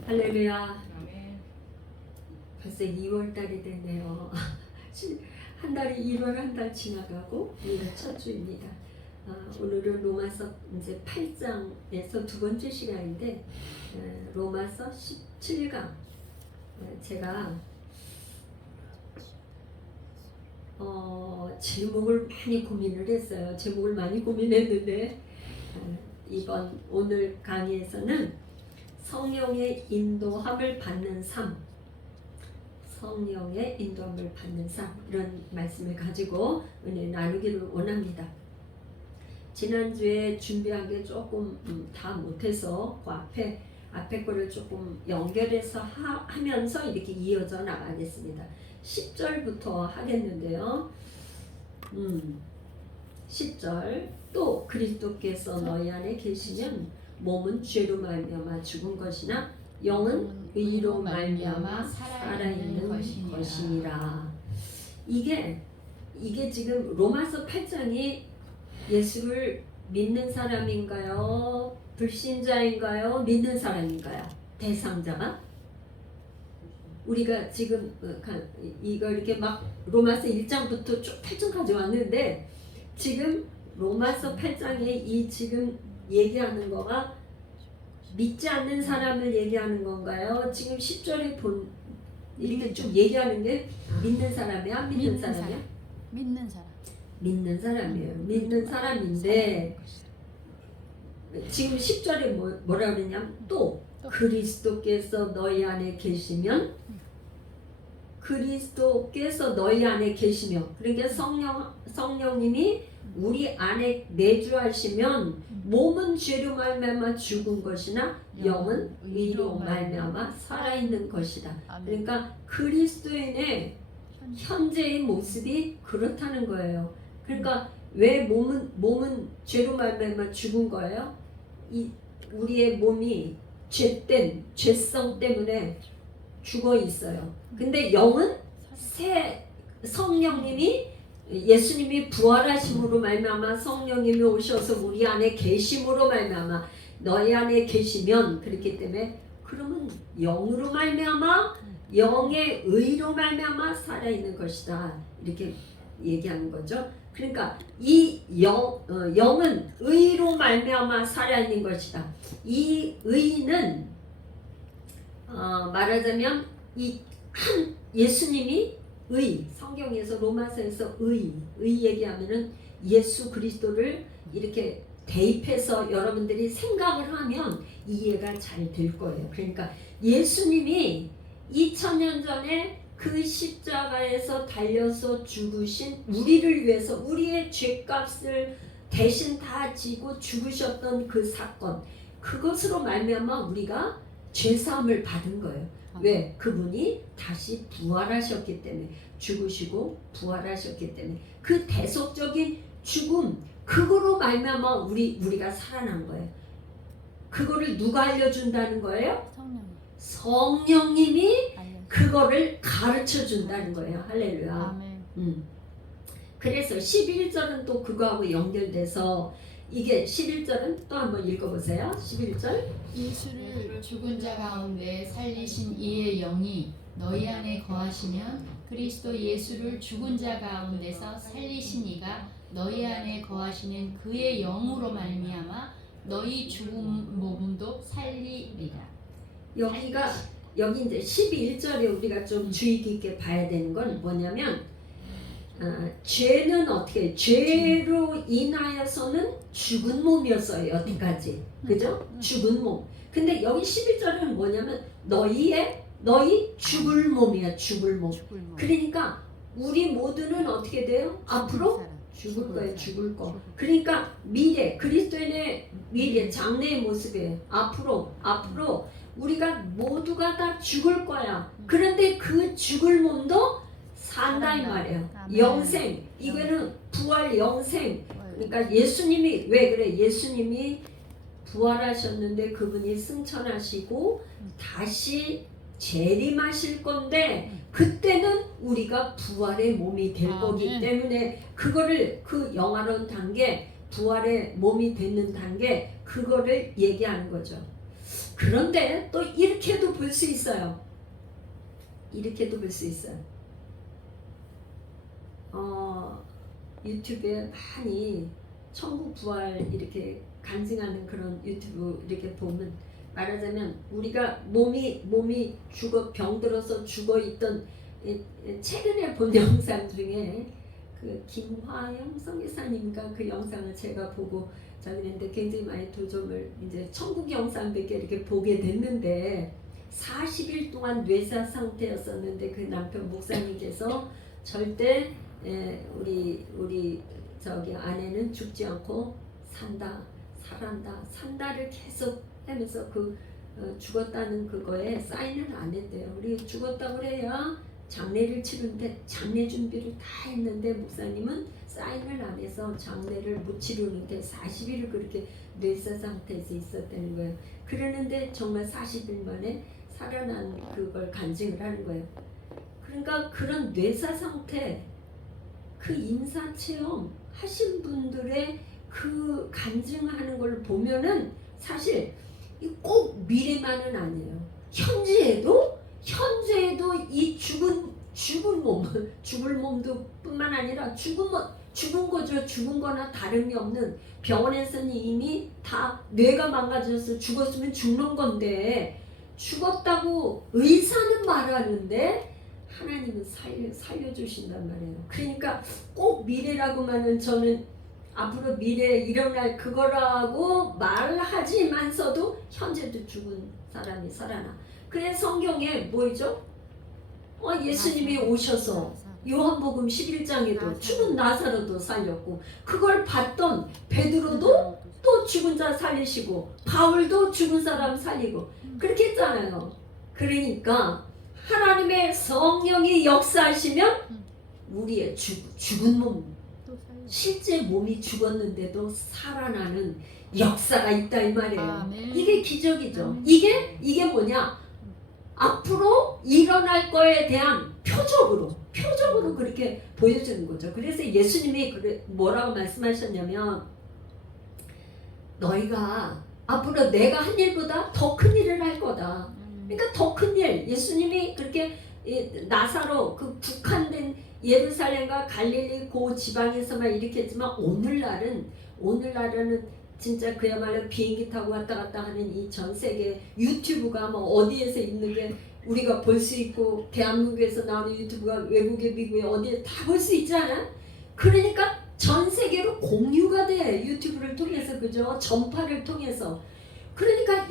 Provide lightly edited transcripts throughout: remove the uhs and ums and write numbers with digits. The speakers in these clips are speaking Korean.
할렐루야. 벌써 2월 달이 됐네요. 한 달이 1월 한 달 지나가고 2월 첫 주입니다. 오늘은 로마서 이제 8장에서 두 번째 시간인데 로마서 17강 제가 제목을 많이 고민을 했어요. 제목을 많이 고민했는데 이번 오늘 강의에서는 성령의 인도함을 받는 삶, 성령의 인도함을 받는 삶, 이런 말씀을 가지고 은혜 나누기를 원합니다. 지난주에 준비한 게 조금 다 못해서 그 앞에 거를 조금 연결해서 하면서 이렇게 이어져 나가겠습니다. 10절부터 하겠는데요. 10절 또 그리스도께서 너희 안에 계시면 몸은 죄로 말미암아 죽은 것이나 영은 의로 말미암아 살아있는 것이니라. 이게 지금 로마서 8장이 예수를 믿는 사람인가요? 불신자인가요? 믿는 사람인가요? 대상자가? 우리가 지금 이거 이렇게 막 로마서 1장부터 쭉 8장까지 왔는데 지금 로마서 8장에 이 지금 얘기하는 거가 믿지 않는 사람을 얘기하는 건가요? 지금 10절에 이렇게 쭉 얘기하는 게 믿는 사람이야? 믿는 사람이야? 믿는 사람. 믿는 사람이에요. 믿는 사람인데 지금 10절에 뭐라 그러냐면 또 그리스도께서 너희 안에 계시면 그리스도께서 너희 안에 계시면 그러니까 성령님이 우리 안에 내주하시면 몸은 죄로 말미암아 죽은 것이나 영은 의로 말미암아 살아있는 것이다. 그러니까 그리스도인의 현재의 모습이 그렇다는 거예요. 그러니까 왜 몸은 죄로 말미암아 죽은 거예요? 우리의 몸이 죄성 때문에 죽어 있어요. 근데 영은 성령님이 예수님이 부활하심으로 말미암아 성령님이 오셔서 우리 안에 계심으로 말미암아 너희 안에 계시면 그렇기 때문에 그러면 영으로 말미암아 영의 의로 말미암아 살아있는 것이다. 이렇게 얘기하는 거죠. 그러니까 이 영은 의로 말미암아 살아있는 것이다. 이 의는 말하자면 예수님이 성경에서 로마서에서 의 얘기하면은 예수 그리스도를 이렇게 대입해서 여러분들이 생각을 하면 이해가 잘 될 거예요. 그러니까 예수님이 2000년 전에 그 십자가에서 달려서 죽으신 우리를 위해서 우리의 죄값을 대신 다 지고 죽으셨던 그 사건, 그것으로 말미암아 우리가 죄사함을 받은 거예요. 왜? 그분이 다시 부활하셨기 때문에, 죽으시고 부활하셨기 때문에 그 대속적인 죽음, 그거로 말미암아 우리가 살아난 거예요. 그거를 누가 알려준다는 거예요? 성령님이 그거를 가르쳐 준다는 거예요. 할렐루야. 그래서 11절은 또 그거하고 연결돼서 이게 11절은 또 한번 읽어보세요. 11절 예수를 죽은 자 가운데 살리신 이의 영이 너희 안에 거하시면 그리스도 예수를 죽은 자 가운데서 살리신 이가 너희 안에 거하시는 그의 영으로 말미암아 너희 죽은 몸도 살리리라. 여기 이제 12절에 우리가 좀 주의 깊게 봐야 되는 건 뭐냐면 죄는 어떻게 죄로 인하여서는 죽은 몸이었어요. 여태까지. 그죠? 죽은 몸. 근데 여기 11절은 뭐냐면 너희 죽을 몸이야. 죽을 몸. 그러니까 우리 모두는 어떻게 돼요? 앞으로 죽을 거예요. 죽을 거. 그러니까 미래, 그리스도인의 미래, 장래의 모습이에요. 앞으로 우리가 모두가 다 죽을 거야. 그런데 그 죽을 몸도 산다 이 말이에요. 영생. 이거는 부활 영생. 그러니까 예수님이 왜 그래? 예수님이 부활하셨는데 그분이 승천하시고 다시 재림하실 건데 그때는 우리가 부활의 몸이 될 거기 때문에 그거를 그 영화로운 단계, 부활의 몸이 되는 단계, 그거를 얘기하는 거죠. 그런데 또 이렇게도 수 있어요. 이렇게도 볼 수 있어요. 유튜브에 많이 천국 부활 이렇게 간증하는 그런 유튜브 이렇게 보면, 말하자면 우리가 몸이 병들어서 죽어 있던, 최근에 본 영상 중에 그 김화영 성교사님과 그 영상을 제가 보고 저는데 굉장히 많이 도움을, 이제 천국 영상밖에 이렇게 보게 됐는데, 40일 동안 뇌사 상태였었는데 그 남편 목사님께서 절대 우리 저기 아내는 죽지 않고 산다를 계속 하면서 그 죽었다는 그거에 사인을 안 했대요. 우리 죽었다고 그래야 장례를 치르는데, 장례 준비를 다 했는데 목사님은 사인을 안 해서 장례를 못 치르는데 40일을 그렇게 뇌사 상태에서 있었다는 거예요. 그러는데 정말 40일 만에 살아난 그걸 간증을 하는 거예요. 그러니까 그런 뇌사 상태, 그 임사 체험 하신 분들의 그 간증하는 걸 보면은 사실 꼭 미래만은 아니에요. 현재에도 이 죽을 몸도 뿐만 아니라 죽은 거죠. 죽은 거나 다름이 없는, 병원에서는 이미 다 뇌가 망가져서 죽었으면 죽는 건데, 죽었다고 의사는 말하는데 하나님은 살려주신단 말이에요. 그러니까 꼭 미래라고만은, 저는 앞으로 미래에 일어날 그거라고 말하지만서도 현재도 죽은 사람이 살아나. 그래서 성경에 뭐죠? 예수님이 오셔서 요한복음 11장에도 죽은 나사로도 살렸고, 그걸 봤던 베드로도 또 죽은 자 살리시고, 바울도 죽은 사람 살리고 그렇게 했잖아요. 그러니까 하나님의 성령이 역사하시면 우리의 죽은 몸, 실제 몸이 죽었는데도 살아나는 역사가 있다 이 말이에요. 아멘. 이게 기적이죠. 이게 뭐냐? 앞으로 일어날 거에 대한 표적으로 그렇게 보여주는 거죠. 그래서 예수님이 뭐라고 말씀하셨냐면, 너희가 앞으로 내가 한 일보다 더 큰 일을 할 거다. 그러니까 더 큰 일, 예수님이 그렇게 나사로, 그 국한된 예루살렘과 갈릴리 그 지방에서만 이렇게 했지만, 오늘날은 진짜 그야말로 비행기 타고 왔다 갔다 하는 이 전 세계 유튜브가 뭐 어디에서 있는 게 우리가 볼 수 있고, 대한민국에서 나오는 유튜브가 외국에, 미국에 어디에 다 볼 수 있잖아. 그러니까 전 세계로 공유가 돼, 유튜브를 통해서, 그죠? 전파를 통해서. 그러니까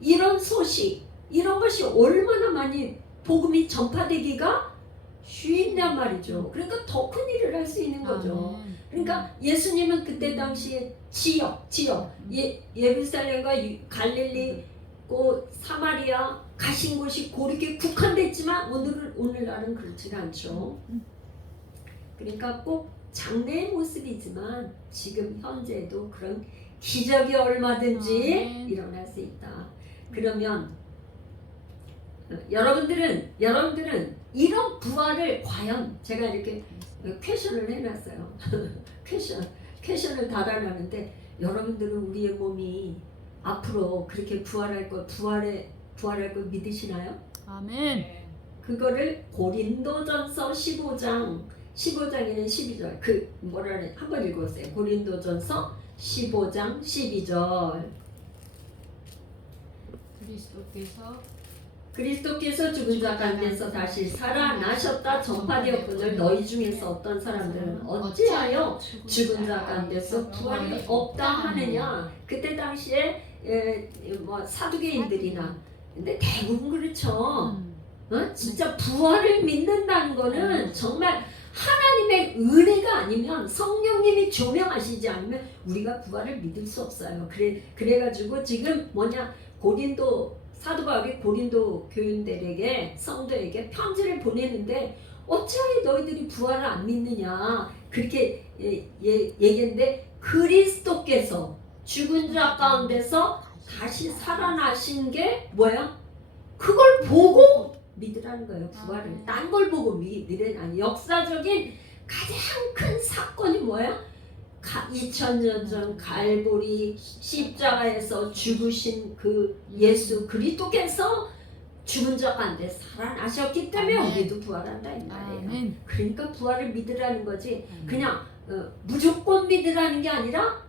이런 소식, 이런 것이 얼마나 많이 복음이 전파되기가 쉽냔 말이죠. 그러니까 더 큰 일을 할 수 있는 거죠. 그러니까 예수님은 그때 당시에 지역, 예루살렘과 갈릴리, 사마리아 가신 곳이 그렇게 국한됐지만 오늘날은 그렇지 않죠. 그러니까 꼭 장래의 모습이지만 지금 현재도 그런 기적이 얼마든지 일어날 수 있다. 그러면 여러분들은 이런 부활을 과연, 제가 이렇게 퀘션을 해놨어요. 퀘션을 달아놨는데, 여러분들은 우리의 몸이 앞으로 그렇게 부활할 걸 믿으시나요? 아멘. 그거를 고린도전서 15장에는 12절, 한번 읽어보세요. 고린도전서 15장 12절. 그리스도께서 죽은 자 가운데서 다시 살아나셨다 전파되었거늘 너희 중에서 어떤 사람들은 어찌하여 죽은 자 가운데서 부활이 없다 하느냐. 그때 당시에 사두개인들이나, 근데 대부분 그렇죠. 진짜 부활을 믿는다는 거는 정말 하나님의 은혜가 아니면, 성령님이 조명하시지 않으면 우리가 부활을 믿을 수 없어요. 그래가지고 지금 사도 바울이 고린도 교인들에게, 성도에게 편지를 보내는데, 어찌하여 너희들이 부활을 안 믿느냐 그렇게 얘기했는데, 그리스도께서 죽은 자 가운데서 다시 살아나신 게 뭐야? 그걸 보고 믿으라는 거예요. 부활을. 딴 걸 보고 믿으라는 아니. 역사적인 가장 큰 사건이 뭐야? 2000년 전 갈보리 십자가에서 죽으신 그 예수 그리스도께서 죽은 자 가운데 살아나셨기 때문에 아멘. 우리도 부활한다 이 말이에요. 아멘. 그러니까 부활을 믿으라는 거지. 그냥 무조건 믿으라는 게 아니라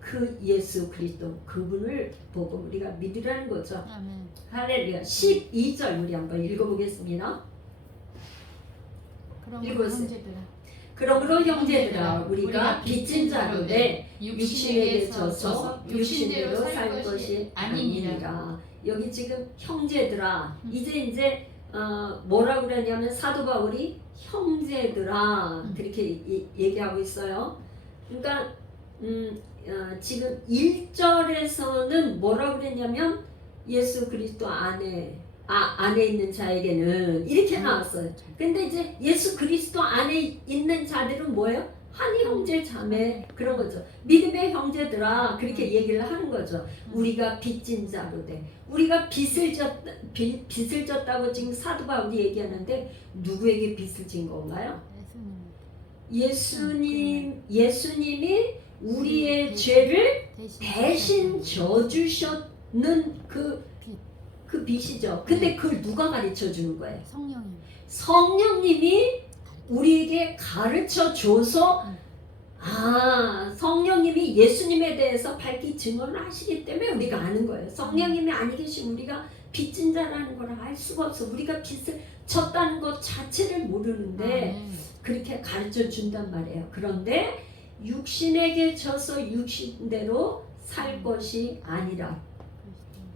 그 예수 그리스도 그분을 보고 우리가 믿으라는 거죠. 아멘. 할렐루야. 12절 우리 한번 읽어보겠습니다. 그러므로 읽어보세요. 형제들아, 그러므로 형제들아 우리가 빚진 자로되 육신에게 져서 육신대로 살 것이 아니니라. 여기 지금 형제들아 이제 뭐라고 그러냐면 사도 바울이 형제들아 그렇게 얘기하고 있어요. 그러니까 지금 1절에서는 뭐라고 그랬냐면 예수 그리스도 안에 있는 자에게는 이렇게 나왔어요. 근데 이제 예수 그리스도 안에 있는 자들은 뭐예요? 한 형제 자매 그런 거죠. 믿음의 형제들아 그렇게 얘기를 하는 거죠. 우리가 빚진 자로 돼. 우리가 빚을 졌다고 지금 사도 바울이 얘기하는데 누구에게 빚을 진 건가요? 예수님이 우리의 죄를 대신 져주셨는 그 빚이죠. 근데 그걸 누가 가르쳐 주는 거예요? 성령님이 우리에게 가르쳐 줘서 성령님이 예수님에 대해서 밝히 증언을 하시기 때문에 우리가 아는 거예요. 성령님이 아니 계시면 우리가 빚진 자라는 걸 알 수가 없어. 우리가 빚을 졌다는 것 자체를 모르는데 그렇게 가르쳐 준단 말이에요. 그런데 육신에게 져서 육신대로 살 것이 아니라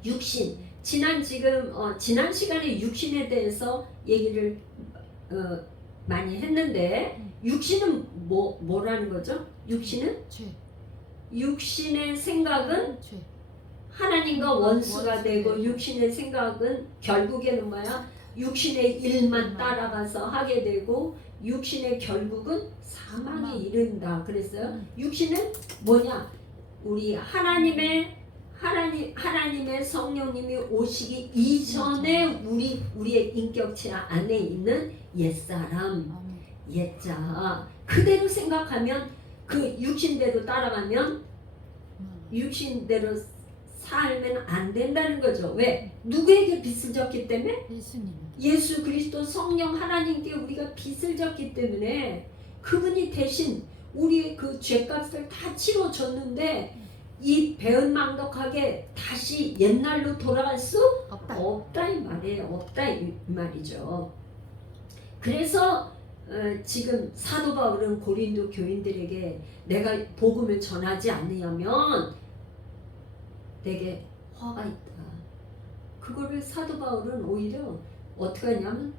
육신 지난 시간에 육신에 대해서 얘기를 많이 했는데 육신은 뭐라는 거죠? 육신은 육신의 생각은 하나님과 원수가 되고 육신의 생각은 결국에는 뭐야? 육신의 일만 따라가서 하게 되고 육신의 결국은 사망에 이른다. 그랬어요. 육신은 뭐냐? 우리 하나님의 성령님이 오시기 이전에 우리의 인격체 안에 있는 옛사람, 옛자 그대로 생각하면 그 육신대로 따라가면 육신대로 살면 안 된다는 거죠. 왜? 누구에게 빚을 졌기 때문에? 예수 그리스도 성령 하나님께 우리가 빚을 졌기 때문에 그분이 대신 우리의 그 죄값을 다 치러줬는데 이 배은망덕하게 다시 옛날로 돌아갈 수 없다 이 말이에요. 없다 이 말이죠. 그래서 지금 사도 바울은 고린도 교인들에게 내가 복음을 전하지 않느냐면 내게 화가 있다. 그거를 사도 바울은 오히려 어떻게 하냐면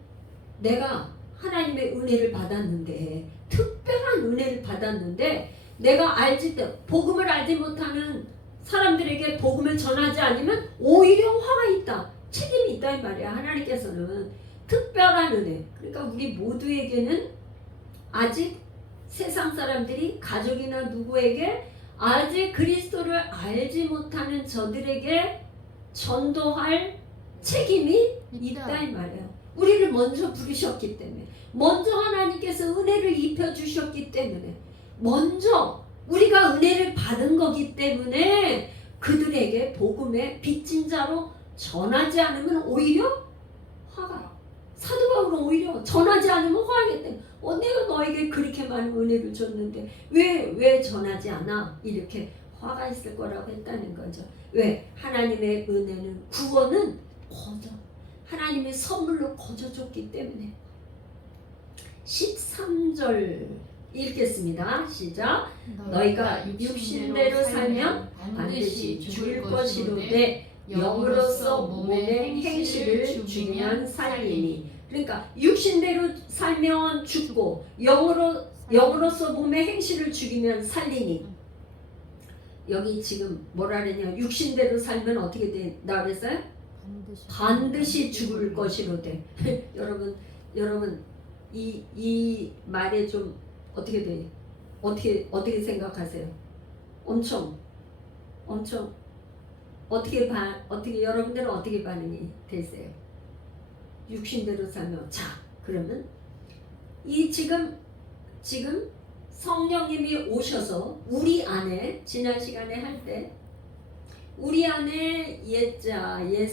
내가 하나님의 은혜를 받았는데 특별한 은혜를 받았는데 내가 복음을 알지 못하는 사람들에게 복음을 전하지 않으면 오히려 화가 있다. 책임이 있다 이 말이야. 하나님께서는 특별한 은혜. 그러니까 우리 모두에게는 아직 세상 사람들이 가족이나 누구에게 아직 그리스도를 알지 못하는 저들에게 전도할 책임이 있다 이 말이에요. 우리를 먼저 부르셨기 때문에 먼저 하나님께서 은혜를 입혀주셨기 때문에 먼저 우리가 은혜를 받은 거기 때문에 그들에게 복음의 빚진 자로 전하지 않으면 오히려 화가 사도 바울은 오히려 전하지 않으면 화하겠대. 내가 너에게 그렇게 많은 은혜를 줬는데 왜 전하지 않아? 이렇게 화가 있을 거라고 했다는 거죠. 왜? 하나님의 은혜는 구원은 하나님의 선물로 거저줬기 때문에 13절 읽겠습니다. 시작. 너희가 육신대로 살면 반드시 죽을 것이로되 영으로서 몸의 행실을 죽이면 살리니. 그러니까 육신대로 살면 죽고 영으로서 몸의 행실을 죽이면 살리니. 여기 지금 뭐라 그랬냐? 육신대로 살면 어떻게 된다 그랬어요? 반드시 죽을 것이로되. 여러분 이 말에 좀 어떻게 돼? 어떻게 생각하세요? 엄청 어떻게 여러분들은 어떻게 반응이 되세요? 육신대로 살면 그러면 이 지금 성령님이 오셔서 우리 안에 지난 시간에 할 때 우리 안에 옛사람의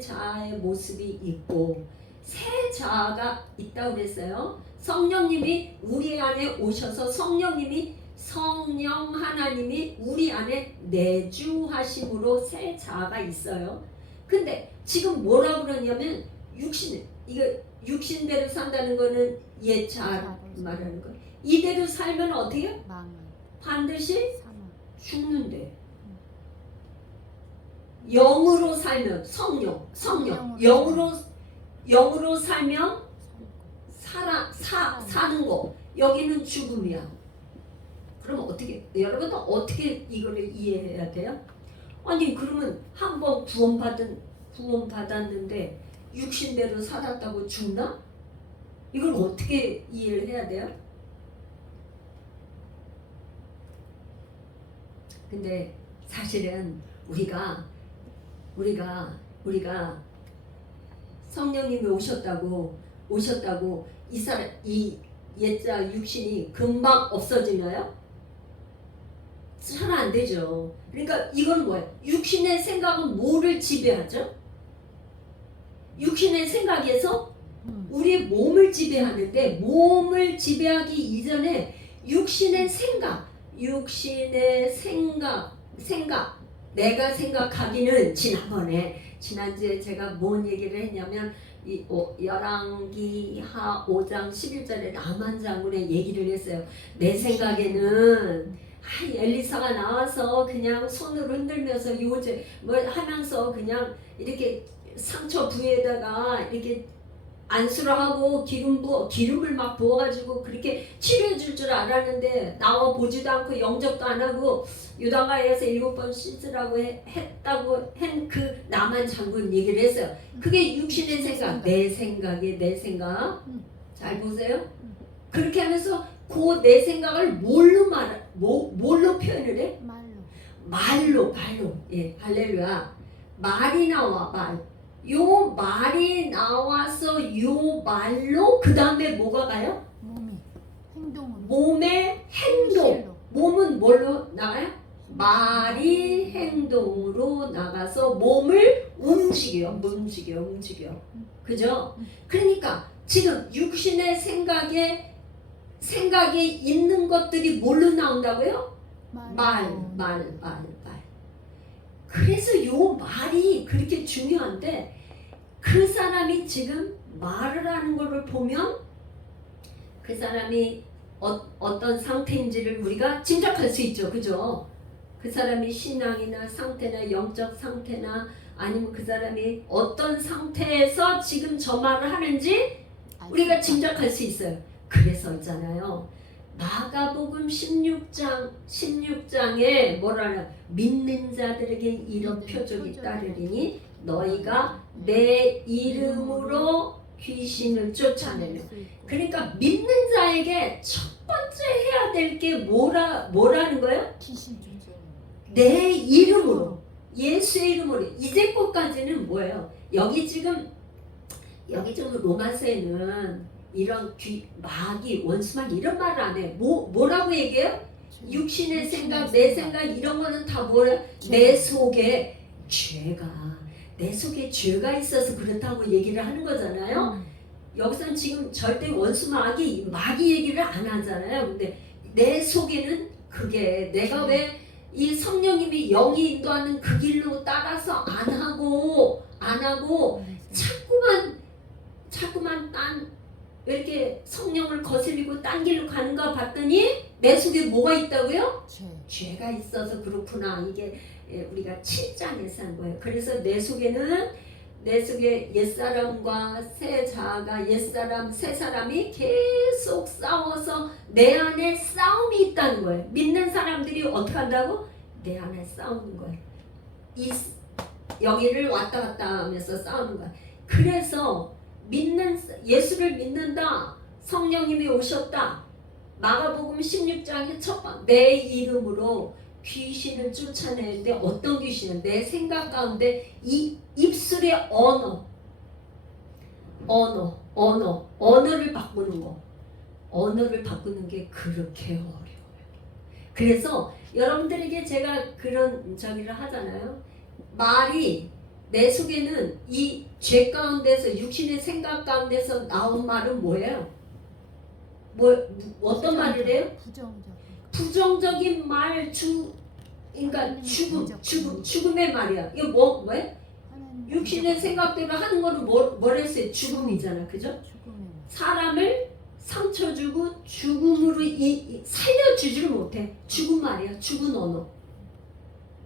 자아의 모습이 있고 새 자아가 있다고 그랬어요. 성령님이 우리 안에 오셔서 성령 하나님이 우리 안에 내주하심으로 새 자아가 있어요. 근데 지금 뭐라고 그러냐면 육신대로 산다는 거는 옛 자아 말하는 거예요. 이대로 살면 어떻게 해요? 반드시 죽는데. 영으로 살면 성령 영으로 살면 사는 거. 여기는 죽음이야. 그럼 어떻게 여러분은 어떻게 이거를 이해해야 돼요? 아니 그러면 한번 구원받았는데 육신대로 살았다고 죽나? 이걸 어떻게 이해를 해야 돼요? 근데 사실은 우리가 성령님이 오셨다고 이 옛자 육신이 금방 없어지나요? 잘 안 되죠. 그러니까 이건 뭐예요? 육신의 생각은 뭐를 지배하죠? 육신의 생각에서 우리 몸을 지배하는데 몸을 지배하기 이전에 육신의 생각 내가 생각하기는 지난주에 제가 뭔 얘기를 했냐면 열왕기하 5장 11절에 나만 장군의 얘기를 했어요. 내 생각에는 엘리사가 나와서 그냥 손으로 흔들면서 요새 뭐 하면서 그냥 이렇게 상처 부위에다가 이렇게 안수를 하고 기름을 막 부어가지고 그렇게 치료해 줄 줄 알았는데 나와 보지도 않고 영접도 안 하고 유다가에서 7번 씻으라고 했다고 한 그 나만 장군 얘기를 했어요. 그게 육신의 생각, 내 생각. 잘 보세요. 그렇게 하면서 그 내 생각을 뭘로 표현을 해? 말로. 예, 할렐루야. 말이 나와 말. 요 말이 나와서 요 말로 그 다음에 뭐가 가요? 몸의 행동. 몸은 뭘로 나가요? 말이 행동으로 나가서 몸을 움직여. 그죠? 그러니까 지금 육신의 생각에 있는 것들이 뭘로 나온다고요? 말. 그래서 요 말이 그렇게 중요한데 그 사람이 지금 말을 하는 것을 보면 그 사람이 어떤 상태인지를 우리가 짐작할 수 있죠. 그죠? 그 사람이 신앙이나 상태나 영적 상태나 아니면 그 사람이 어떤 상태에서 지금 저 말을 하는지 우리가 짐작할 수 있어요. 그래서 있잖아요. 마가복음 16장에 뭐라나 믿는 자들에게 이런 표적이 따르리니 너희가 내 이름으로 귀신을 쫓아내며. 그러니까 믿는 자에게 첫 번째 해야 될 게 뭐라는 거예요? 내 이름으로, 예수의 이름으로. 이제 것까지는 뭐예요? 여기 지금 로마서에는 이런 마귀, 원수마귀 이런 말을 안 해. 뭐라고 얘기해요? 육신의 생각, 내 생각 이런 거는 다 뭐야? 내 속에 죄가 있어서 그렇다고 얘기를 하는 거잖아요. 여기서는 지금 절대 원수 마귀 얘기를 안 하잖아요. 근데 내 속에는 그게 내가 왜 이 성령님이 영이 인도하는 그 길로 따라서 안 하고 자꾸만 왜 이렇게 성령을 거슬리고 딴 길로 가는가 봤더니 내 속에 뭐가 있다고요? 죄가 있어서 그렇구나. 이게 우리가 7장에서 한 거예요. 그래서 내 속에 옛사람과 새 자아가 옛사람, 새 사람이 계속 싸워서 내 안에 싸움이 있다는 거예요. 믿는 사람들이 어떻게 한다고? 내 안에 싸우는 거예요. 여기를 왔다 갔다 하면서 싸우는 거예요. 그래서 예수를 믿는다. 성령님이 오셨다. 마가복음 16장의 첫 번, 내 이름으로 귀신을 쫓아내는데 어떤 귀신은 내 생각 가운데 이 입술의 언어를 바꾸는 거. 언어를 바꾸는 게 그렇게 어려워요. 그래서 여러분들에게 제가 그런 저기를 하잖아요. 말이 내 속에는 이 죄 가운데서 육신의 생각 가운데서 나온 말은 뭐예요? 어떤 말을 해요? 부정적인 말, 그러니까 죽음의 말이야. 이거 뭐예요? 육신의 생각대로 하는 거는 뭘 했어요? 죽음이잖아, 그죠? 사람을 상처 주고 죽음으로 살려주지를 못해. 죽은 말이야, 죽은 언어.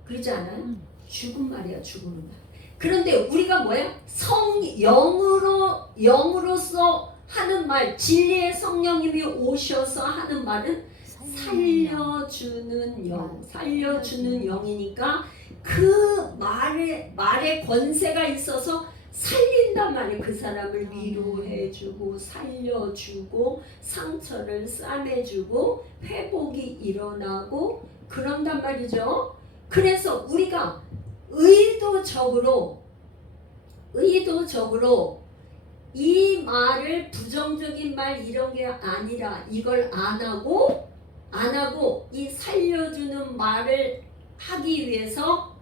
그러지 않아요? 죽은 말이야, 죽은 말. 그런데 우리가 뭐야? 영으로서 하는 말, 진리의 성령님이 오셔서 하는 말은 살려주는 영이니까 그 말에 권세가 있어서 살린단 말이에요. 그 사람을 위로해주고 살려주고 상처를 싸매주고 회복이 일어나고 그런단 말이죠. 그래서 우리가 의도적으로 이 말을 부정적인 말 이런 게 아니라 이걸 안 하고 이 살려주는 말을 하기 위해서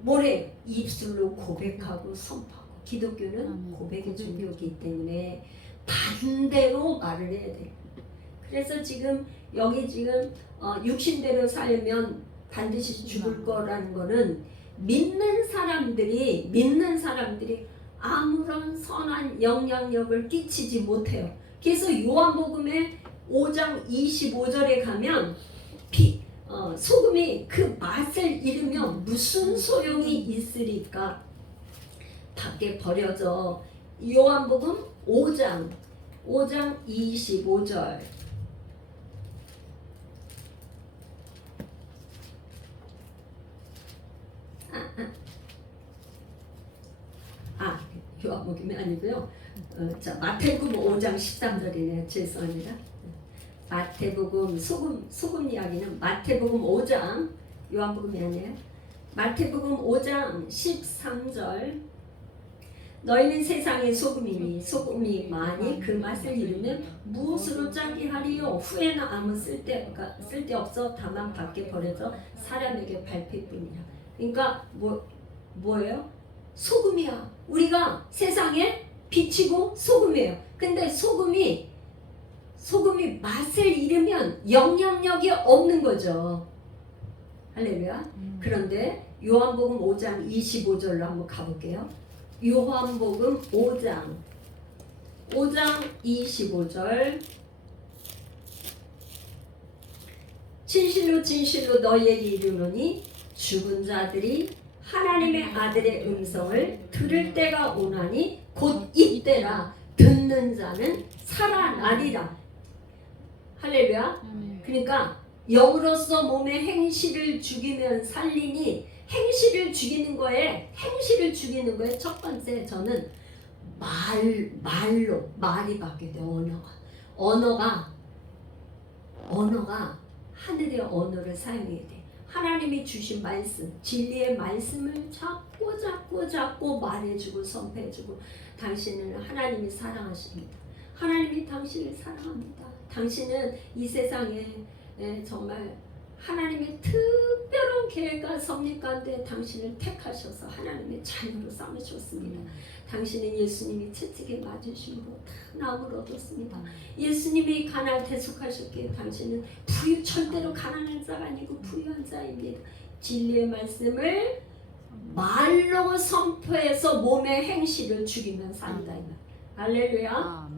뭐래? 입술로 고백하고 선포하고. 기독교는 고백의 종교이기 때문에 반대로 말을 해야 돼. 그래서 지금 여기 지금 육신대로 살면 반드시 죽을 거라는 거는 믿는 사람들이 아무런 선한 영향력을 끼치지 못해요. 그래서 요한복음의 5장 25절에 가면 소금이 그 맛을 잃으면 무슨 소용이 있으리까? 밖에 버려져. 요한복음 5장 25절. 요한복음이 아니고요. 자, 마태복음 5장 13절이네요. 죄송합니다. 마태복음 소금 이야기는 마태복음 5장, 요한복음이 아니에요. 마태복음 5장 13절. 너희는 세상의 소금이니 소금이 많이 그 맛을 잃으면 무엇으로 짜게 하리요? 후에는 아무 쓸데없어 다만 밖에 버려져 사람에게 밟힐 뿐이라. 그러니까 뭐예요? 소금이야. 우리가 세상에 빛이고 소금이에요. 근데 소금이 맛을 잃으면 영향력이 없는 거죠. 할렐루야. 그런데 요한복음 5장 25절로 한번 가볼게요. 요한복음 5장 25절. 진실로 진실로 너희에게 이르노니 죽은 자들이 하나님의 아들의 음성을 들을 때가 오나니 곧 이때라. 듣는 자는 살아나리라. 할렐루야. 그러니까 영으로서 몸의 행실을 죽이면 살리니 행실을 죽이는 거에 첫 번째 저는 말이 바뀌어야 돼. 언어가 하늘의 언어를 사용해야 돼. 하나님이 주신 말씀, 진리의 말씀을 자꾸 말해주고 선포해주고. 당신은 하나님이 사랑하십니다. 하나님이 당신을 사랑합니다. 당신은 이 세상에 정말 하나님의 특별한 계획과 섭리 가운데 당신을 택하셔서 하나님의 자녀로 삼으셨습니다. 당신은 예수님이 채찍에 맞으심으로 다 나음을 얻었습니다. 예수님이 가나안 대속하셨기에 당신은 절대로 가난한 자가 아니고 부유한 자입니다. 진리의 말씀을 말로 선포해서 몸의 행실을 죽이면 산다. 할렐루야.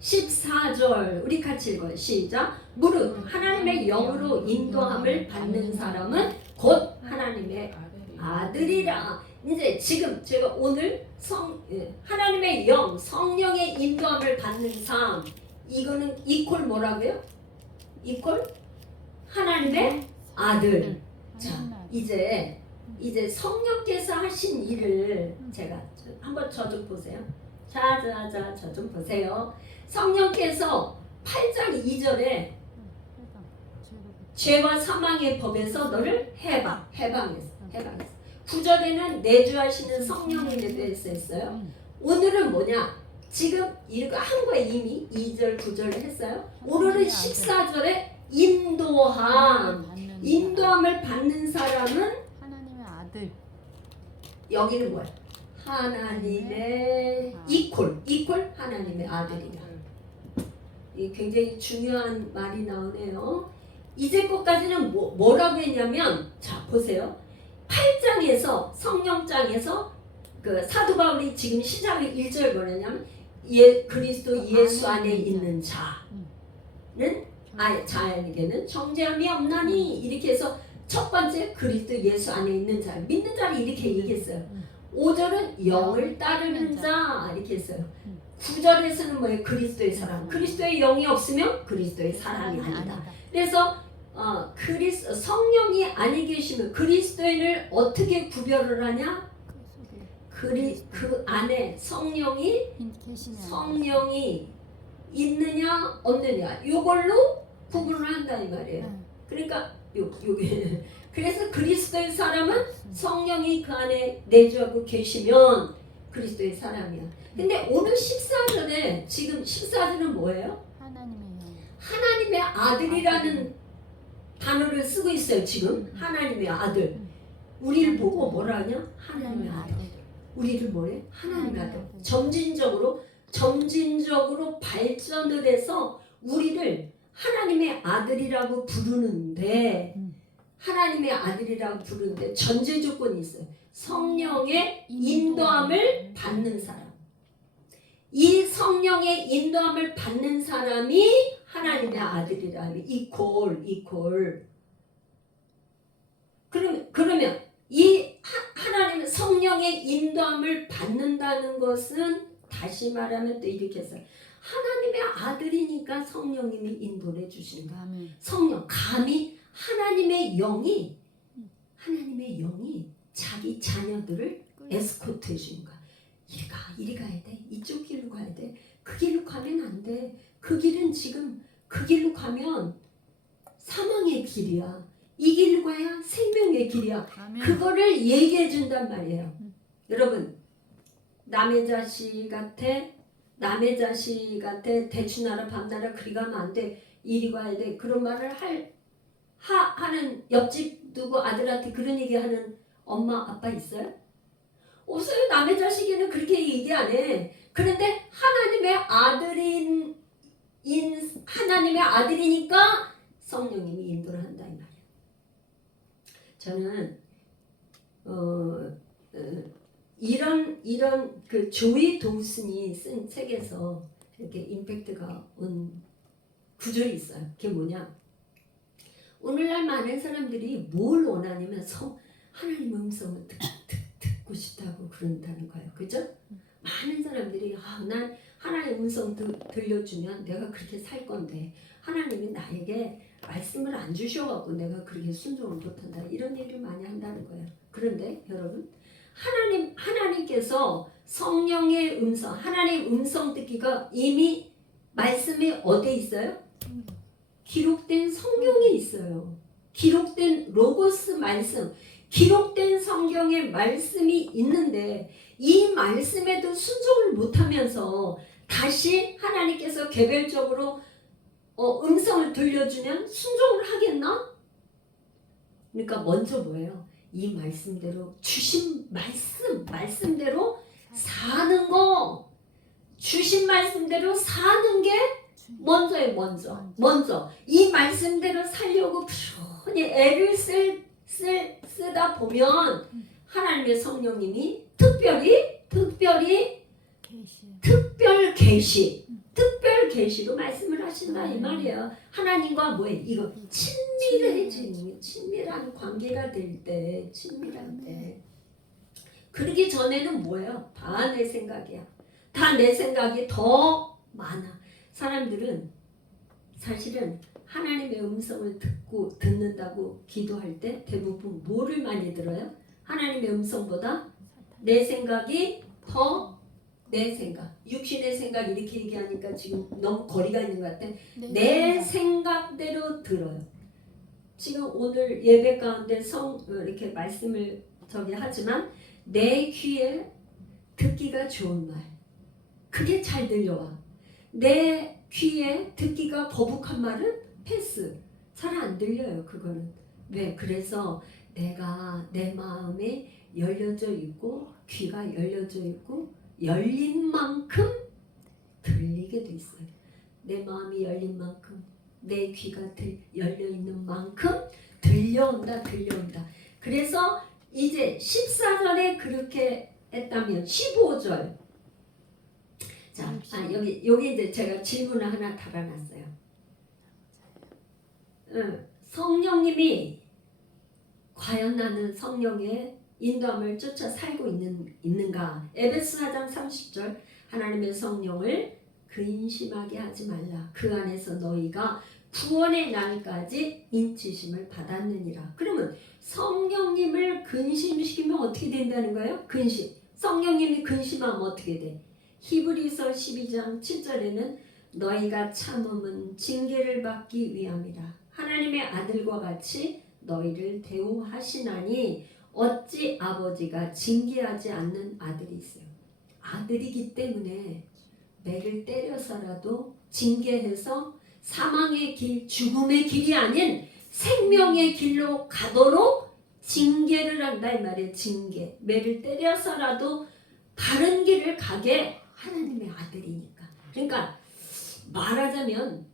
14절 우리 같이 읽어요. 시작. 무릇 하나님의 영으로 인도함을 받는 사람은 곧 하나님의 아들이라. 이제 지금 제가 오늘 하나님의 영, 성령의 인도함을 받는 삶, 이거는 이퀄 뭐라고요? 이퀄 하나님의 아들. 자, 이제 성령께서 하신 일을 제가 한번 저 좀 보세요. 자, 저 좀 보세요. 성령께서 8장 2절에 죄와 사망의 법에서 너를 해방했어. 9절에는 내주하시는 성령님에 대해서 했어요. 오늘은 뭐냐? 지금 이거 한 거에 이미 2절, 9절을 했어요. 오늘은 14절에 인도함. 인도함을 받는 사람은 하나님의 아들. 여기는 뭐야? 하나님의 이퀄 하나님의 아들이다. 이 굉장히 중요한 말이 나오네요. 이제 것까지는 뭐라고 했냐면, 자 보세요. 8장에서 성령장에서 그 사도 바울이 지금 시작의 1절 뭐냐면 그리스도 예수 안에 있는 자는 자에게는 정죄함이 없나니, 이렇게 해서 첫 번째 그리스도 예수 안에 있는 자, 믿는 자를 이렇게 얘기했어요. 5절은 영을 따르는 자 이렇게 했어요. 9절에서는 뭐예요? 그리스도의 사람. 그리스도의 영이 없으면 그리스도의 사람이 아니다. 그래서 성령이 안에 계시면 그리스도인을 어떻게 구별을 하냐? 그 안에 성령이 있느냐 없느냐 이걸로 구분을 한다 이 말이에요. 그러니까 요게 그래서 그리스도의 사람은 성령이 그 안에 내주하고 계시면 그리스도의 사람이야. 근데 오늘 식사전에 지금 식사전은 뭐예요? 하나님의 아들이라는 단어를 쓰고 있어요. 지금 하나님의 아들. 우리를 보고 뭐라 하냐? 하나님의 아들. 우리를 뭐래? 하나님의 아들. 점진적으로 발전을 해서 우리를 하나님의 아들이라고 부르는데, 하나님의 아들이라고 부르는데 전제 조건이 있어요. 성령의 인도함을 받는 사람. 이 성령의 인도함을 받는 사람이 하나님의 아들이라면 이퀄. 그러면 이 하나님의 성령의 인도함을 받는다는 것은 다시 말하면 또 이렇게 해서 하나님의 아들이니까 성령님이 인도를 해주시는 거야. 성령 감히 하나님의 영이 자기 자녀들을 에스코트 해주는 거야. 이리 가야 돼. 이쪽 길로 가야 돼. 그 길로 가면 안 돼. 그 길은 지금 그 길로 가면 사망의 길이야. 이 길로 가야 생명의 길이야. 그거를 얘기해 준단 말이에요. 여러분, 남의 자식한테 대추나라 밤나라 그리 가면 안 돼. 이리 가야 돼. 그런 말을 하는 옆집 누구 아들한테 그런 얘기하는 엄마 아빠 있어요? 없어요. 남의 자식에는 그렇게 얘기 안 해. 그런데 하나님의 아들이니까 성령님이 인도를 한다 이 말이에요. 저는 이런 그 조이 도슨이 쓴 책에서 이렇게 임팩트가 온 구절이 있어요. 그게 뭐냐? 오늘날 많은 사람들이 뭘 원하냐면 하나님의 음성을 듣고 싶다고 그런다는 거예요. 그죠? 많은 사람들이 난 하나님의 음성 들려주면 내가 그렇게 살 건데 하나님이 나에게 말씀을 안 주셔갖고 내가 그렇게 순종을 못한다. 이런 얘기를 많이 한다는 거예요. 그런데 여러분, 하나님께서 성령의 음성, 하나님의 음성 듣기가 이미 말씀이 어디에 있어요? 기록된 성경에 있어요. 기록된 로고스 말씀, 기록된 성경의 말씀이 있는데 이 말씀에도 순종을 못하면서 다시 하나님께서 개별적으로 음성을 들려주면 순종을 하겠나? 그러니까 먼저 뭐예요? 이 말씀대로 주신 말씀대로 사는 거, 주신 말씀대로 사는 게 먼저예요. 먼저 이 말씀대로 살려고 부지런히 애를 쓰다 보면 하나님의 성령님이 특별 계시로 말씀을 하신다 이 말이에요. 하나님과 이거 친밀한 관계가 될 때, 친밀한 때. 그러기 전에는 뭐예요? 다 내 생각이야. 다 내 생각이 더 많아. 사람들은 사실은 하나님의 음성을 듣는다고 기도할 때 대부분 뭐를 많이 들어요? 하나님의 음성보다 내 생각이 더 내 생각, 육신의 생각 이렇게 얘기하니까 지금 너무 거리가 있는 것 같아. 내 생각대로 들어요. 지금 오늘 예배 가운데 이렇게 말씀을 하지만 내 귀에 듣기가 좋은 말, 그게 잘 들려와. 내 귀에 듣기가 거북한 말은 패스, 잘 안 들려요. 그거는 왜? 그래서 내가 내 마음에 열려져 있고 귀가 열려져 있고 열린 만큼 들리게 돼 있어요. 내 마음이 열린 만큼 내 귀가 열려 있는 만큼 들려온다. 그래서 이제 14절에 그렇게 했다면 15절. 자, 여기 이제 제가 질문을 하나 달아놨어요. 성령님이 과연 나는 성령의 인도함을 쫓아 살고 있는가? 에베소 4장 30절 하나님의 성령을 근심하게 하지 말라. 그 안에서 너희가 구원의 날까지 인치심을 받았느니라. 그러면 성령님을 근심시키면 어떻게 된다는 거예요? 근심. 성령님이 근심하면 어떻게 돼? 히브리서 12장 7절에는 너희가 참음은 징계를 받기 위함이라. 하나님의 아들과 같이 너희를 대우하시나니 어찌 아버지가 징계하지 않는 아들이 있어요. 아들이기 때문에 매를 때려서라도 징계해서 사망의 길, 죽음의 길이 아닌 생명의 길로 가도록 징계를 한다 이 말이에요. 징계. 매를 때려서라도 바른 길을 가게 하나님의 아들이니까. 그러니까 말하자면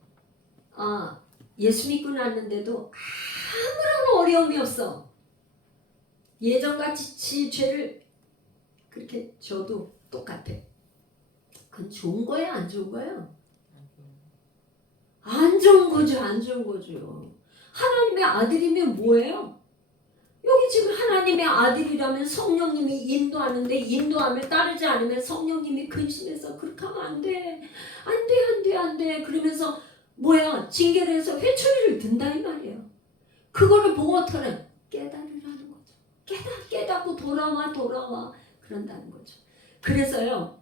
예수 믿고 났는데도 아무런 어려움이 없어. 예전같이 죄를 그렇게 져도 똑같아. 그건 좋은 거예요? 안 좋은 거예요? 안 좋은 거죠. 하나님의 아들이면 뭐예요? 여기 지금 하나님의 아들이라면 성령님이 인도하는데 인도함을 따르지 않으면 성령님이 근심해서 그렇게 하면 안 돼. 그러면서 뭐야? 징계를 해서 회초리를 든다 이 말이에요. 그거를 보고 어떡하는? 깨달으라는 거죠. 깨닫고 돌아와 그런다는 거죠. 그래서요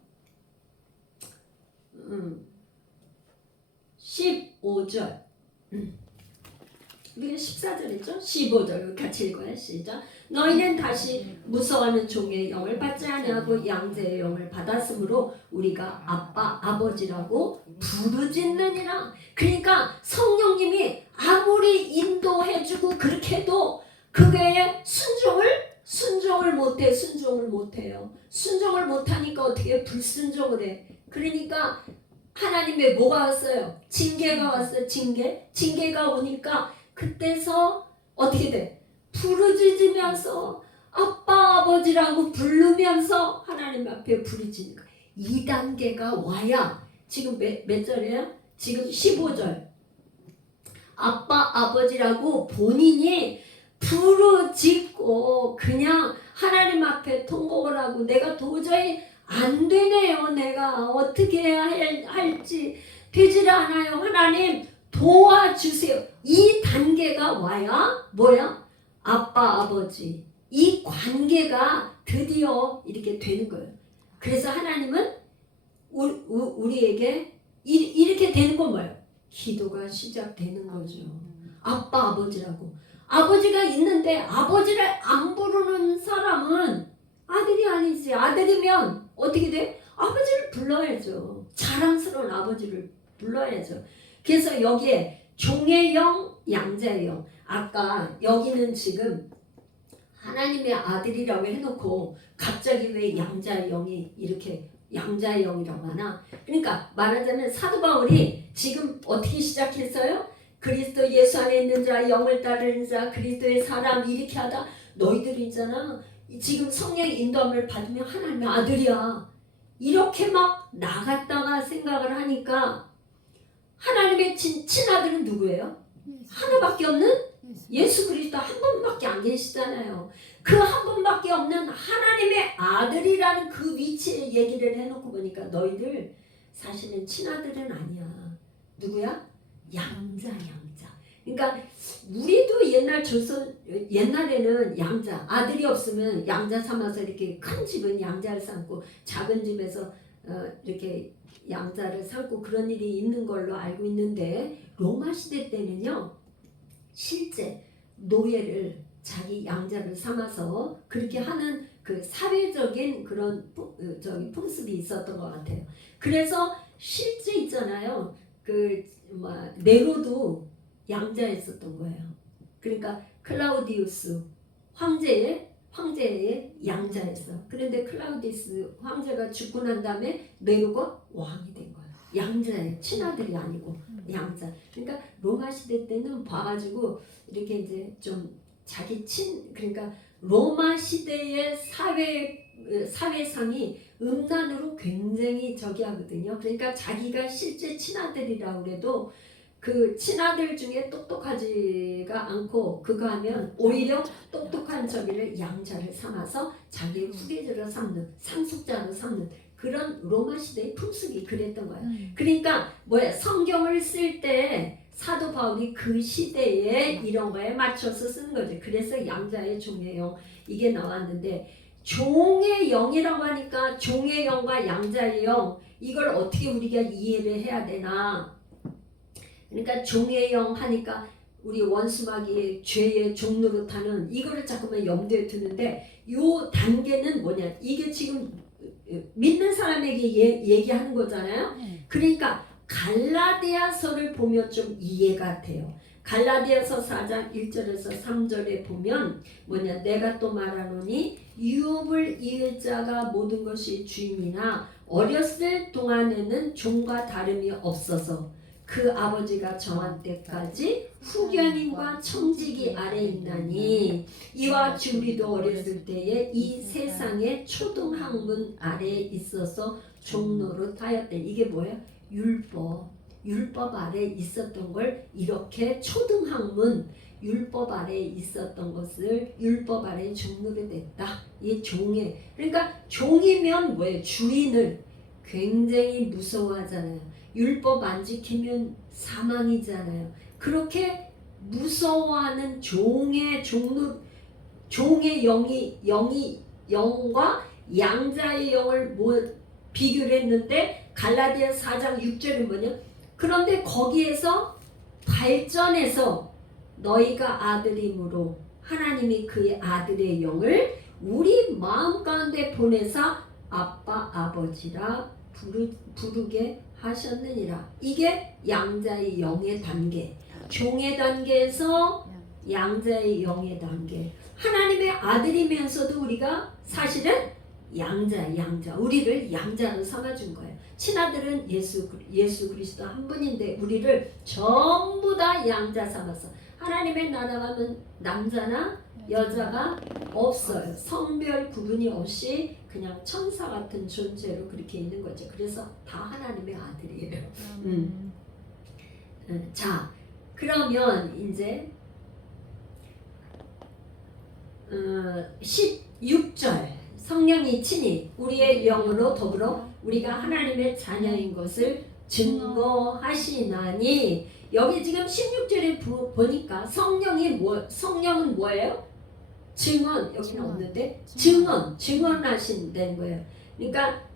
15절 우리가 14절이죠? 15절 같이 읽어요. 시작. 너희는 다시 무서워하는 종의 영을 받지 아니하고 양자의 영을 받았으므로 우리가 아빠 아버지라고 부르짖느니라. 그러니까 성령님이 아무리 인도해주고 그렇게 해도 그게 순종을 못해요. 순종을 못하니까 어떻게 불순종을 해. 그러니까 하나님의 뭐가 왔어요? 징계가 왔어요. 징계가 오니까 그때서 어떻게 돼? 부르짖으면서 아빠 아버지라고 부르면서 하나님 앞에 부르짖으니까 2단계가 와야 지금 몇 절이에요? 지금 15절 아빠 아버지라고 본인이 부르짖고 그냥 하나님 앞에 통곡을 하고 내가 도저히 안 되네요. 내가 어떻게 해야 할지 되질 않아요. 하나님 도와주세요. 이 단계가 와야 뭐야? 아빠 아버지 이 관계가 드디어 이렇게 되는 거예요. 그래서 하나님은 우리에게 이렇게 되는 건 뭐예요? 기도가 시작되는 거죠. 아빠 아버지라고. 아버지가 있는데 아버지를 안 부르는 사람은 아들이 아니지. 아들이면 어떻게 돼? 아버지를 불러야죠. 자랑스러운 아버지를 불러야죠. 그래서 여기에 종의 영, 양자의 영. 아까 여기는 지금 하나님의 아들이라고 해놓고 갑자기 왜 양자의 영이 이렇게 양자의 영이라고 하나? 그러니까 말하자면 사도 바울이 지금 어떻게 시작했어요? 그리스도 예수 안에 있는 자, 영을 따르는 자, 그리스도의 사람 이렇게 하다 너희들이 있잖아. 지금 성령의 인도함을 받으면 하나님의 아들이야. 이렇게 막 나갔다가 생각을 하니까 하나님의 친아들은 누구예요? 하나밖에 없는 예수 그리스도 한 분밖에 안 계시잖아요. 그 한 분밖에 없는 하나님의 아들이라는 그 위치에 얘기를 해놓고 보니까 너희들 사실은 친아들은 아니야. 누구야? 양자. 그러니까 우리도 옛날에는 양자 아들이 없으면 양자 삼아서 이렇게 큰 집은 양자를 삼고 작은 집에서 이렇게 양자를 삼고 그런 일이 있는 걸로 알고 있는데 로마 시대 때는요 실제 노예를 자기 양자를 삼아서 그렇게 하는 그 사회적인 그런 풍습이 있었던 것 같아요. 그래서 실제 있잖아요. 네로도 양자였었던 거예요. 그러니까 클라우디우스 황제의 양자였어. 그런데 클라우디우스 황제가 죽고 난 다음에 네로가 왕이 된 거야. 양자의 친아들이 아니고 양자. 그러니까 로마 시대 때는 봐가지고 이렇게 이제 좀 자기 그러니까 로마 시대의 사회상이 음란으로 굉장히 저기 하거든요. 그러니까 자기가 실제 친아들이라고 그래도 그 친아들 중에 똑똑하지가 않고 그거 하면 오히려 똑똑한 저기를 양자를 삼아서 자기의 후계자로 삼는 상속자로 삼는 그런 로마 시대의 풍습이 그랬던 거예요. 그러니까 성경을 쓸 때 사도 바울이 그 시대에 이런 거에 맞춰서 쓰는 거죠. 그래서 양자의 종의 영 이게 나왔는데 종의 영이라고 하니까 종의 영과 양자의 영 이걸 어떻게 우리가 이해를 해야 되나? 그러니까 종의 영 하니까 우리 원수마귀의 죄의 종노릇하는 이거를 자꾸만 염두에 두는데 요 단계는 뭐냐? 이게 지금 믿는 사람에게 얘기하는 거잖아요. 그러니까 갈라디아서를 보면 좀 이해가 돼요. 갈라디아서 4장 1절에서 3절에 보면 뭐냐? 내가 또 말하노니 유업을 이을 자가 모든 것이 주인이나 어렸을 동안에는 종과 다름이 없어서 그 아버지가 정한 때까지 후견인과 청지기 아래 있나니 이와 같이 우리도 어렸을 때에 이 세상의 초등학문 아래에 있어서 종노릇하였대. 이게 뭐예요? 율법 아래에 있었던 걸 이렇게 초등학문 율법 아래에 있었던 것을 율법 아래에 종노릇했다. 이 종의 그러니까 종이면 뭐예요? 주인을 굉장히 무서워하잖아요. 율법 안 지키면 사망이잖아요. 그렇게 무서워하는 종의 영과 양자의 영을 비교를 했는데 갈라디아 4장 6절은 뭐냐? 그런데 거기에서 발전해서 너희가 아들임으로 하나님이 그의 아들의 영을 우리 마음 가운데 보내사 아빠 아버지라 부르게 하셨느니라. 이게 양자의 영의 단계. 종의 단계에서 양자의 영의 단계. 하나님의 아들이면서도 우리가 사실은 양자. 우리를 양자로 삼아준 거예요. 친아들은 예수 그리스도 한 분인데 우리를 전부 다 양자 삼았어. 하나님의 나라 가면 남자나 여자가 없어요. 성별 구분이 없이 그냥 천사 같은 존재로 그렇게 있는 거죠. 그래서 다 하나님의 아들이에요. 자, 그러면 이제 16절 성령이 친히 우리의 영으로 더불어 우리가 하나님의 자녀인 것을 증거하시나니 여기 지금 16절에 보니까 성령은 뭐예요? 증언 여기는 없는데 증언하신다는 거예요. 그러니까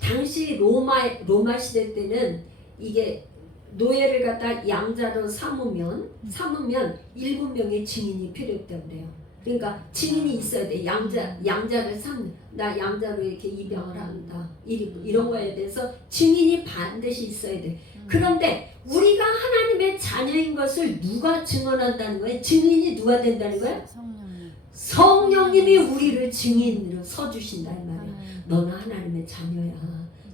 당시 로마 시대 때는 이게 노예를 갖다 양자로 삼으면 7명의 증인이 필요했다고 그래요. 그러니까 증인이 있어야 돼. 양자를 나 양자로 이렇게 입양을 한다. 이런 거에 대해서 증인이 반드시 있어야 돼. 그런데 우리가 하나님의 자녀인 것을 누가 증언한다는 거예요? 증인이 누가 된다는 거예요? 성령님이 우리를 증인으로 서주신다 이 말이야. 너는 하나님의 자녀야.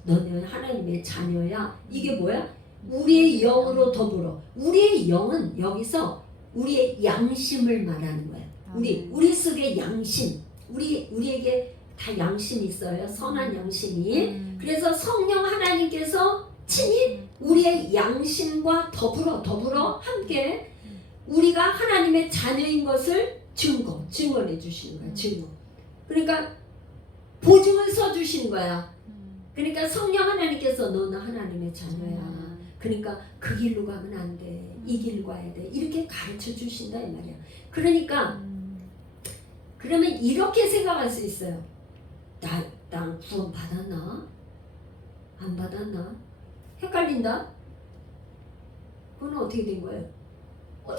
너는 하나님의 자녀야. 이게 뭐야? 우리의 영으로 더불어. 우리의 영은 여기서 우리의 양심을 말하는 거야. 우리 속에 양심. 우리에게 다 양심이 있어요. 선한 양심이. 그래서 성령 하나님께서 친히 우리의 양심과 더불어 함께 우리가 하나님의 자녀인 것을 증언해 주시는 거야. 증거. 그러니까 보증을 서 주시는 거야. 그러니까 성령 하나님께서 너는 하나님의 자녀야. 그러니까 그 길로 가면 안 돼. 이 길로 가야 돼. 이렇게 가르쳐 주신다 이 말이야. 그러니까 그러면 이렇게 생각할 수 있어요. 난 구원 받았나? 안 받았나? 헷갈린다? 그건 어떻게 된 거예요?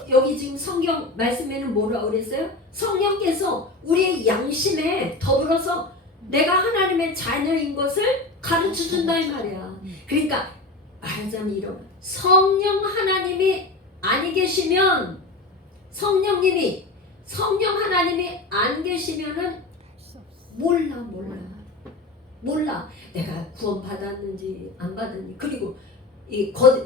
여기 지금 성경 말씀에는 뭐라고 그랬어요? 성령께서 우리의 양심에 더불어서 내가 하나님의 자녀인 것을 가르쳐 준다 이 말이야. 그러니까 말하자면 이런 성령 하나님이 아니 계시면 성령님이 성령 하나님이 안 계시면은 몰라. 내가 구원 받았는지 안 받았는지. 그리고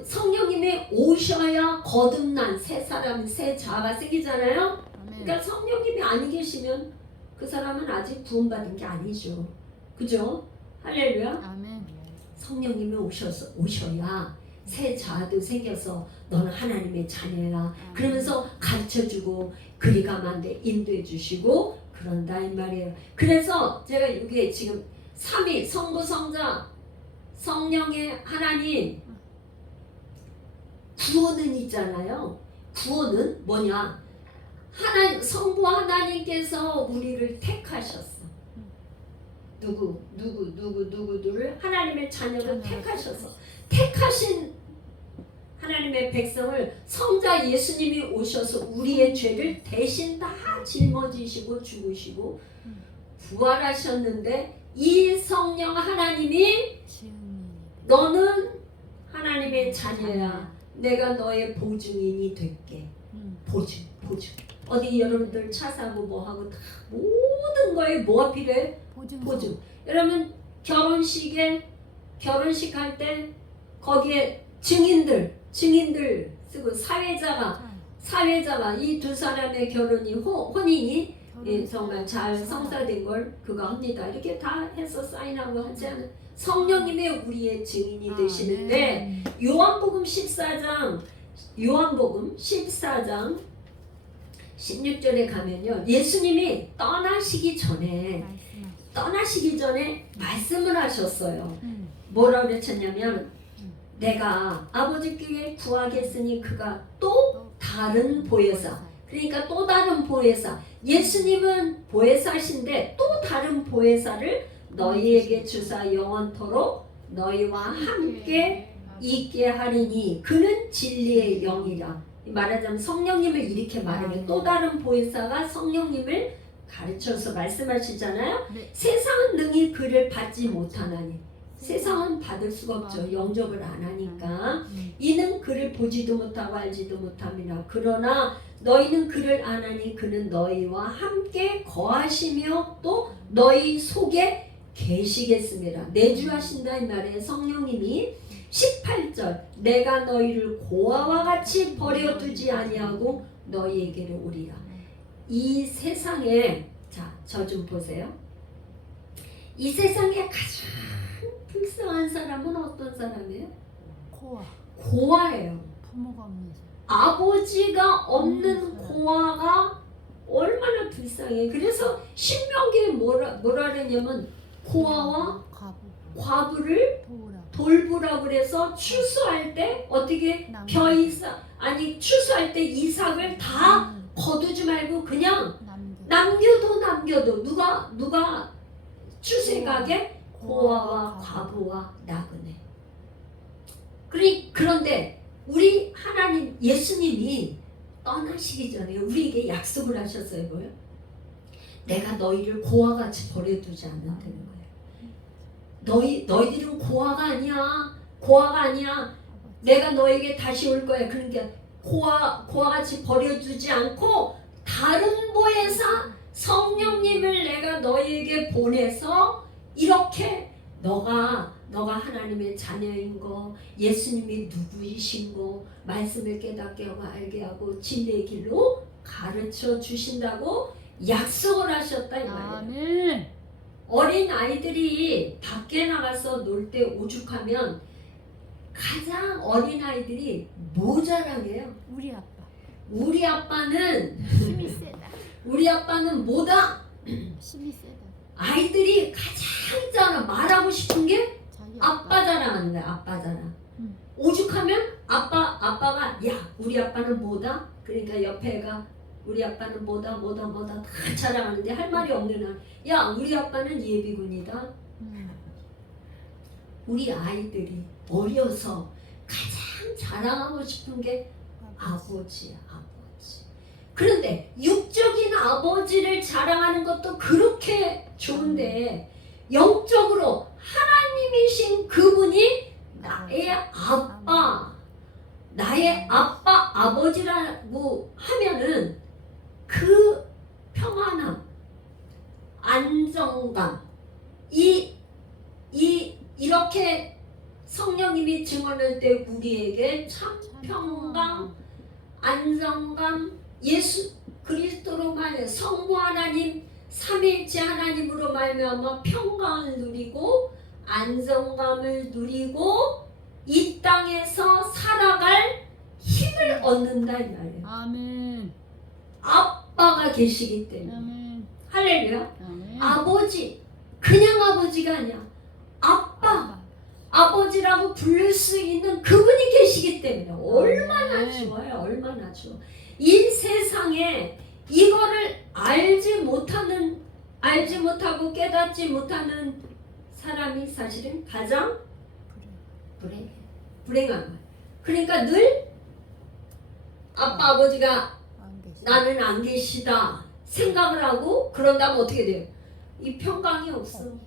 성령님이 오셔야 거듭난 새 사람, 새 자가 생기잖아요. 그러니까 성령님이 안 계시면 그 사람은 아직 구원받은 게 아니죠. 그죠? 할렐루야. 아멘. 성령님이 오셔야 새 자아도 생겨서 너는 하나님의 자녀야. 그러면서 가르쳐주고 그리 가면 안 돼. 인도해 주시고 그런다 이 말이에요. 그래서 제가 이게 지금 삼위 성부 성자 성령의 하나님 구원은 있잖아요. 구원은 뭐냐? 성부 하나님께서 우리를 택하셨어. 누구를 하나님의 자녀를 택하셔서 택하신 하나님의 백성을 성자 예수님이 오셔서 우리의 죄를 대신 다 짊어지시고 죽으시고 부활하셨는데 이 성령 하나님이 너는 하나님의 자녀야. 내가 너의 보증인이 될게. 보증. 어디 여러분들 차 사고 뭐 하고 다 모든 거에 뭐가 필요해? 보증. 여러분 결혼식 할 때 거기에 증인들 쓰고 사회자가 이 두 사람의 결혼이 혼인이 정말 잘 성사된 걸 그거 합니다. 이렇게 다 해서 사인하고 하지 않은 성령님의 우리의 증인이 되시는데 요한복음 14장 16절에 가면요. 예수님이 떠나시기 전에 말씀을 하셨어요. 뭐라고 그랬냐면 내가 아버지께 구하겠으니 그가 또 다른 보혜사. 그러니까 또 다른 보혜사. 예수님은 보혜사신데 또 다른 보혜사를 너희에게 주사 영원토록 너희와 함께 있게 하리니 그는 진리의 영이라. 말하자면 성령님을 이렇게 말하면 또 다른 보혜사가 성령님을 가르쳐서 말씀하시잖아요. 세상은 능히 그를 받지 못하나니 세상은 받을 수가 없죠. 영접을 안 하니까. 이는 그를 보지도 못하고 알지도 못함이라. 그러나 너희는 그를 아나니 그는 너희와 함께 거하시며 또 너희 속에 계시겠습니다. 내주하신다 이 말에 성령님이 18절 내가 너희를 고아와 같이 버려두지 아니하고 너희에게로 오리라. 이 세상에 저 좀 보세요. 이 세상에 가장 불쌍한 사람은 어떤 사람이에요? 고아예요. 부모가 없는 아버지가 없는 고아가 얼마나 불쌍해. 그래서 신명기에 뭐라 그랬냐면 고아와 과부를 돌보라고 그래서 추수할 때 어떻게 추수할 때 이삭을 다 거두지 말고 그냥 남겨도 누가 추수해 가게? 고아와 과부와 나그네. 그런데 우리 하나님 예수님이 떠나시기 전에 우리에게 약속을 하셨어요. 뭐요? 내가 너희를 고아같이 버려두지 않는다는 거예요. 너희들은 고아가 아니야. 내가 너에게 다시 올 거야. 그러니까 고아같이 버려두지 않고 다른 보혜사 성령님을 내가 너희에게 보내서 이렇게 너가 하나님의 자녀인 거, 예수님이 누구이신 거, 말씀을 깨닫게 하고 알게 하고 진리의 길로 가르쳐 주신다고 약속을 하셨다 이 말이에요. 아멘. 어린 아이들이 밖에 나가서 놀 때 오죽하면 가장 어린 아이들이 뭐 자랑해요? 우리 아빠는 힘이 세다. 우리 아빠는 뭐다? 힘이 세다. 아이들이 가장 말하고 싶은 게 자기 아빠 자랑하는 거야. 아빠 자랑. 오죽하면 아빠가 야 우리 아빠는 뭐다? 그러니까 옆에 애가 우리 아빠는 뭐다 다 자랑하는데 할 말이 없는 한 야 우리 아빠는 예비군이다. 우리 아이들이 어려서 가장 자랑하고 싶은 게 아버지야. 그런데 육적인 아버지를 자랑하는 것도 그렇게 좋은데 영적으로 하나님이신 그분이 나의 아버지라고 하면은 그 이렇게 성령님이 증언할 때 우리에게 참 평강, 안정감, 예수 그리스도로 말해 성부 하나님 삼위일체 하나님으로 말미암아 평강을 누리고 안정감을 누리고 이 땅에서 살아갈 힘을 얻는다 이 말이에요. 아멘. 아빠가 계시기 때문에. 아멘. 할렐루야. 아멘. 아버지, 그냥 아버지가 아니야. 아빠, 아버지라고 부를 수 있는 그분이 계시기 때문에 얼마나 좋아요. 얼마나 좋아. 이 세상에 이거를 알지 못하고 깨닫지 못하는 사람이 사실은 가장 불행한 거야. 그러니까 늘 아빠 아버지가 나는 안 계시다 생각을 하고 그런다면 어떻게 돼요? 이 평강이 없어.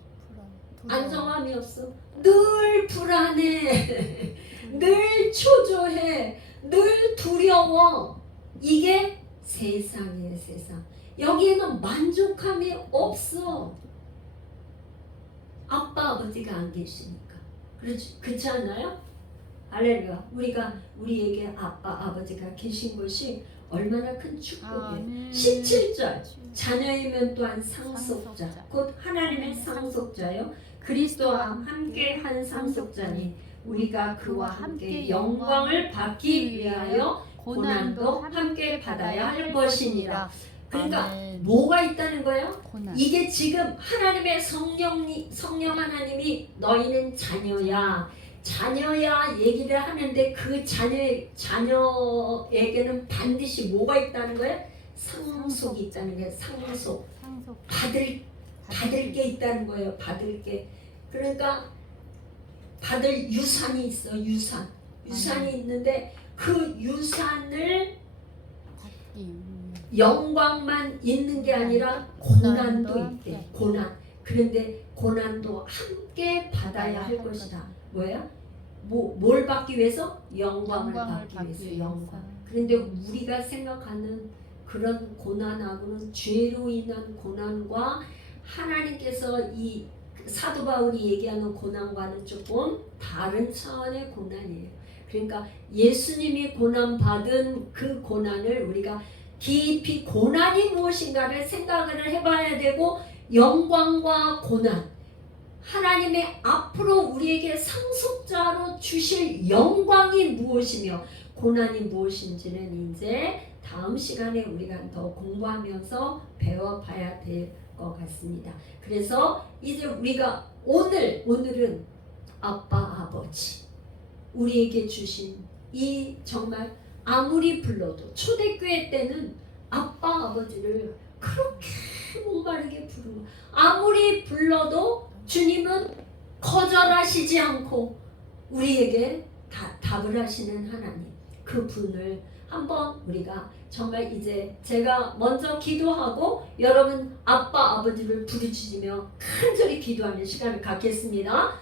안정함이 없어. 늘 불안해. 늘 초조해. 늘 두려워. 이게 세상이에요, 세상. 여기에는 만족함이 없어. 아빠 아버지가 안 계시니까. 그렇지 않아요? 할렐루야. 우리에게 아빠 아버지가 계신 것이 얼마나 큰 축복이에요. 17절 자녀이면 또한 상속자 곧 하나님의 상속자요 그리스도와 함께 한 상속자니 우리가 그와 함께 영광을 받기 위하여 고난도 함께 받아야 할 것이니라. 그러니까 뭐가 있다는 거예요? 이게 지금 하나님의 성령 하나님이 너희는 자녀야 얘기를 하는데 그 자녀에게는 반드시 뭐가 있다는 거예요? 상속이 있다는 거예요. 상속. 받을 게 있다는 거예요. 받을 게. 그러니까 받을 유산이 있어. 유산이 있는데 그 유산을 영광만 있는 게 아니라 고난도 있대. 고난. 그런데 고난도 함께 받아야 할 것이다. 뭐예요? 뭘 받기 위해서? 영광을 받기 위해서. 영광. 그런데 우리가 생각하는 그런 고난하고는 죄로 인한 고난과 하나님께서 이 사도 바울이 얘기하는 고난과는 조금 다른 차원의 고난이에요. 그러니까 예수님이 고난받은 그 고난을 우리가 깊이 고난이 무엇인가를 생각을 해봐야 되고 영광과 고난 하나님의 앞으로 우리에게 상속자로 주실 영광이 무엇이며 고난이 무엇인지는 이제 다음 시간에 우리가 더 공부하면서 배워봐야 될 것 같습니다. 그래서 이제 우리가 오늘은 아빠 아버지 우리에게 주신 이 정말 아무리 불러도 초대교회 때는 아빠 아버지를 그렇게 목마르게 부르고 아무리 불러도 주님은 거절하시지 않고 우리에게 답을 하시는 하나님 그 분을 한번 우리가 정말 이제 제가 먼저 기도하고 여러분 아빠 아버지를 부르짖으며 간절히 기도하는 시간을 갖겠습니다.